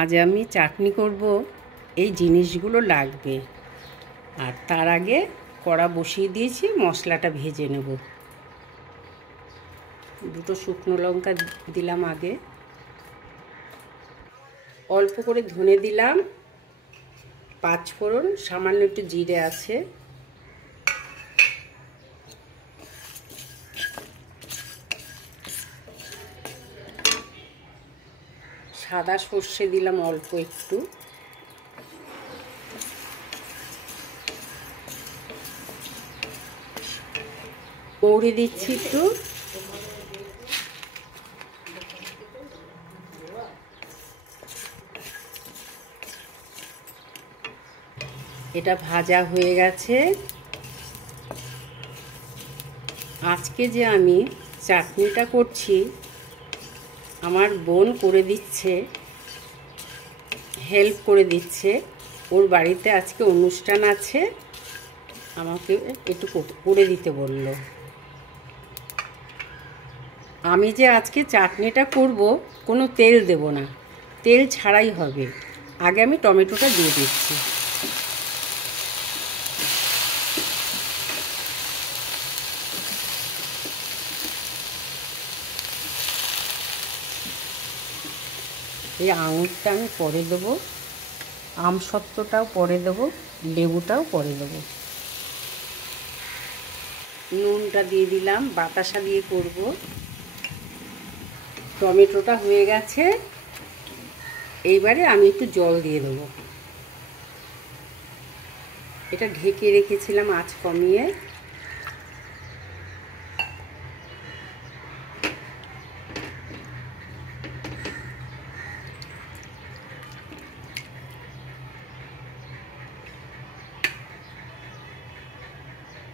আজ আমি চাটনি করব, এই জিনিসগুলো লাগবে। আর তার আগে কড়া বসিয়ে দিয়েছি, মশলাটা ভেজে নেব। দুটো শুকনো লঙ্কা দিলাম আগে, অল্প করে ধনে দিলাম, 5 ফোড়ন, সামান্য একটু জিরে আছে, সাদা সর্ষে দিলাম অল্প একটু, মৌরি দিচ্ছি একটু, এটা ভাজা হয়ে গেছে। আজকে যে আমি চাটনিটা করছি, আমার বোন করে দিচ্ছে, হেল্প করে দিচ্ছে। ওর বাড়িতে আজকে অনুষ্ঠান আছে, আমাকে একটু করে দিতে বলল। আমি যে আজকে চাটনিটা করব, কোনো তেল দেব না, তেল ছাড়াই হবে। আগে আমি টমেটোটা দিয়ে দিচ্ছি। এই আঙুরটা আমি পরে দেবো, আমসত্ত্বটাও পরে দেবো, লেবুটাও পরে দেবো। নুনটা দিয়ে দিলাম, বাতাসা দিয়ে করব। টমেটোটা হয়ে গেছে, এইবারে আমি একটু জল দিয়ে দেবো। এটা ঢেকে রেখেছিলাম আঁচ কমিয়ে।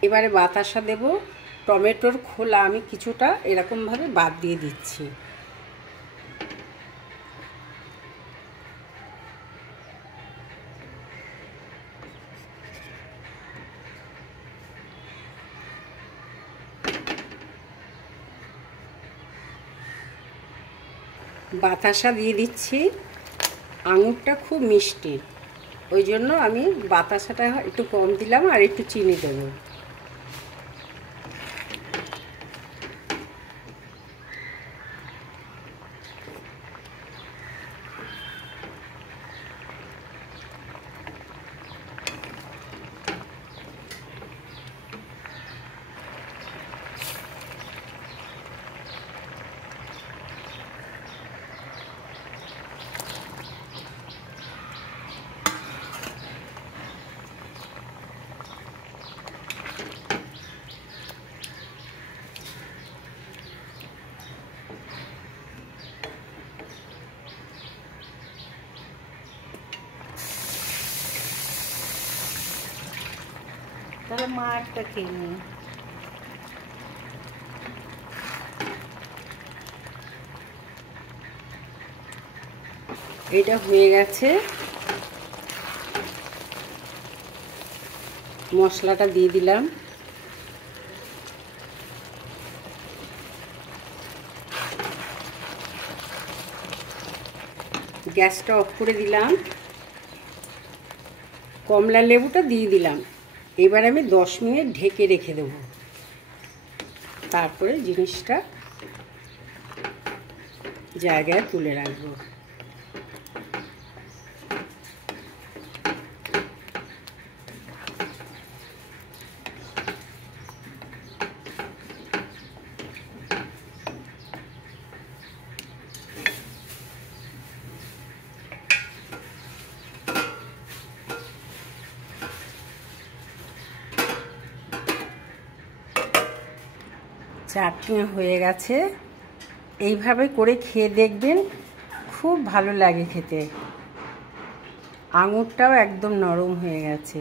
এবারে বাতাসা দেব। টমেটোর খোলা আমি কিছুটা এরকমভাবে বাদ দিয়ে দিচ্ছি। বাতাসা দিয়ে দিচ্ছি। আঙুরটা খুব মিষ্টি, ওই জন্য আমি বাতাসাটা একটু কম দিলাম, আর একটু চিনি দেবো। তাহলে মা একটা খেয়ে নি। এটা হয়ে গেছে। মশলাটা দিয়ে দিলাম, গ্যাসটা অফ করে দিলাম, কমলা লেবুটা দিয়ে দিলাম। এবার আমি 10 মিনিট ঢেকে রেখে দেব, তারপরে জিনিসটা জায়গায় তুলে রাখবো। চাটনি হয়ে গেছে। এইভাবে করে খেয়ে দেখবেন, খুব ভালো লাগে খেতে। আঙুরটাও একদম নরম হয়ে গেছে।